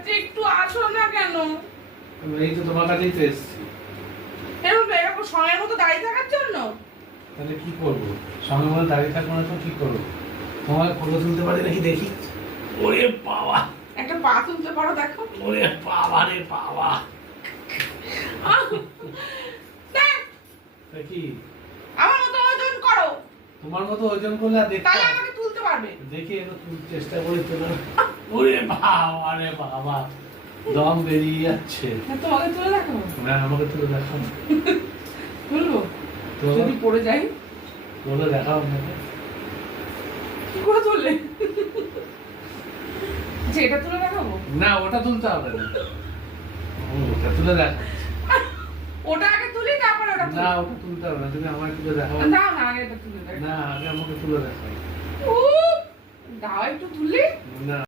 যাচ্ছে, একটু আসো না কেন? এই তো তোমার কাছেই তো এসেছি। এরকম সময়ের মতো দাঁড়িয়ে থাকার জন্য? তাহলে কি করবো? সঙ্গে মধ্যে দাঁড়িয়ে থাকবো না তো কি করবো? তোমার ফটো তুলতে পারি নাকি দেখি? ওরে বাবা, একটা পা তুলতে পারো দেখো। ওরে বাবা রে বাবা। তা কি আমার মতো ওজন করো, তোমার মতো ওজন করলে আর দেখতে তাহলে আমাকে তুলতে পারবে। দেখি একটু চেষ্টা করি তোলা। ওরে বাবা রে বাবা, দম বেরিয়ে যাচ্ছে। তোমাকে তুলে দেখাবো? না, আমাকে তুলে দেখাও। তুলবো? তো- যদি পড়ে যাই? তুলে দেখাও আমাকে। কি করে তুললে? যে এটা তুলে দেখাবো? না, ওটা তুলতে হবে না। ওটা তুলে দেখাও। ওটা আগে তুলি, তারপরে ওটা না, তুলি। ওটা তুলতে হবে না, তুমি আমাকে তুলে দেখাও। দাও না, আগে এটা তুলে দেখাও। না, আগে আমাকে তুলে দেখাও। দাও একটু তুলি। না।